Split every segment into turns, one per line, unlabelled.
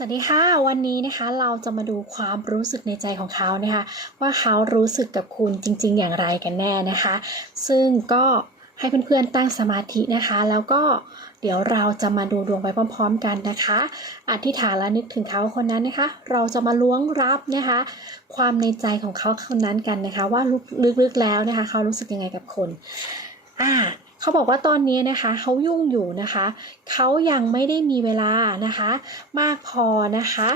สวัสดีค่ะ วันนี้นะคะเราจะมาดูความรู้สึกในใจของเขานะคะว่าเขารู้สึกกับคุณจริง ๆ อย่างไรกันแน่นะคะ ซึ่งก็ให้เพื่อนๆตั้งสมาธินะคะ แล้วก็เดี๋ยวเราจะมาดูดวงไปพร้อม ๆ กันนะคะ อธิษฐานและนึกถึงเขาคนนั้นนะคะ เราจะมาล้วงรับนะคะ ความในใจของเขาคนนั้นกันนะคะ ว่าลึกๆแล้วนะคะ เขารู้สึกยังไงกับคนอ่า เขาบอกว่าตอนนี้นะคะเขายุ่งอยู่นะคะ เขายังไม่ได้มีเวลานะคะ มากพอนะคะ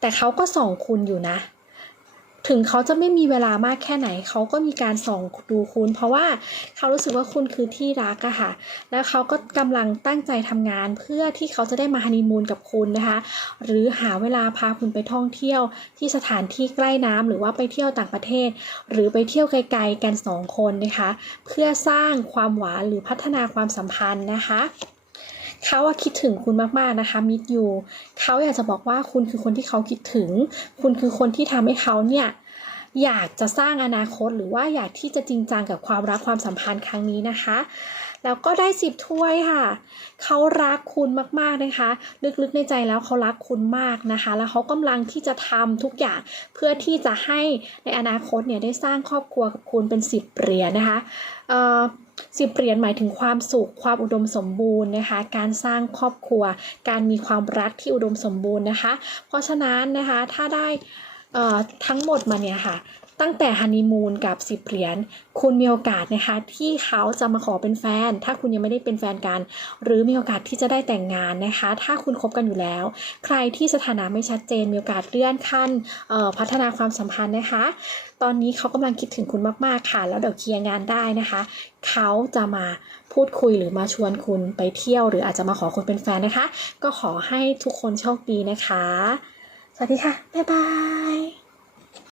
แต่เขาก็ส่องคุณอยู่นะ ถึงเขาจะไม่มีเวลามากแค่ไหน เขาก็มีการส่องดูคุณ เพราะว่าเขารู้สึกว่าคุณคือที่รักอะค่ะ แล้วเขาก็กำลังตั้งใจทำงานเพื่อที่เขาจะได้มาฮันนีมูนกับคุณนะคะ หรือหาเวลาพาคุณไปท่องเที่ยวที่สถานที่ใกล้น้ำหรือว่าไปเที่ยวต่างประเทศ หรือไปเที่ยวไกลๆกันสองคนนะคะ เพื่อสร้างความหวานหรือพัฒนาความสัมพันธ์นะคะ เขาอะคิดถึงคุณมากๆนะคะมิดยูเขาอยากจะบอกว่าคุณคือคนที่เขาคิดถึง คุณคือคนที่ทำให้เขาเนี่ยอยากจะสร้างอนาคตหรือว่าอยากที่จะจริงจังกับความรักความสัมพันธ์ครั้งนี้นะคะ แล้วก็ได้สิบถ้วยค่ะ เขารักคุณมากๆนะคะ ลึกๆในใจแล้วเขารักคุณมากนะคะ แล้วเขากำลังที่จะทำทุกอย่างเพื่อที่จะให้ในอนาคตเนี่ยได้สร้างครอบครัวกับคุณเป็นสิบเหรียญนะคะเออสิบเหรียญหมายถึงความสุขความอุดมสมบูรณ์นะคะ การสร้างครอบครัว การมีความรักที่อุดมสมบูรณ์นะคะ เพราะฉะนั้นนะคะถ้าได้ ทั้งหมดมาเนี่ยค่ะ ตั้งแต่ฮันนีมูนกับสิบเหรียญคุณมีโอกาสนะคะ ที่เขาจะมาขอเป็นแฟน ถ้าคุณยังไม่ได้เป็นแฟนกัน หรือมีโอกาสที่จะได้แต่งงานนะคะ ถ้าคุณคบกันอยู่แล้ว ใครที่สถานะไม่ชัดเจนมีโอกาสเลื่อนขั้นพัฒนาความสัมพันธ์นะคะ ตอนนี้เขากำลังคิดถึงคุณมากๆค่ะ แล้วเดี๋ยวเคลียร์งานได้นะคะ เขาจะมาพูดคุยหรือมาชวนคุณไปเที่ยว หรืออาจจะมาขอคุณเป็นแฟนนะคะ ก็ขอให้ทุกคนโชคดีนะคะ สวัสดีค่ะ บ๊ายบาย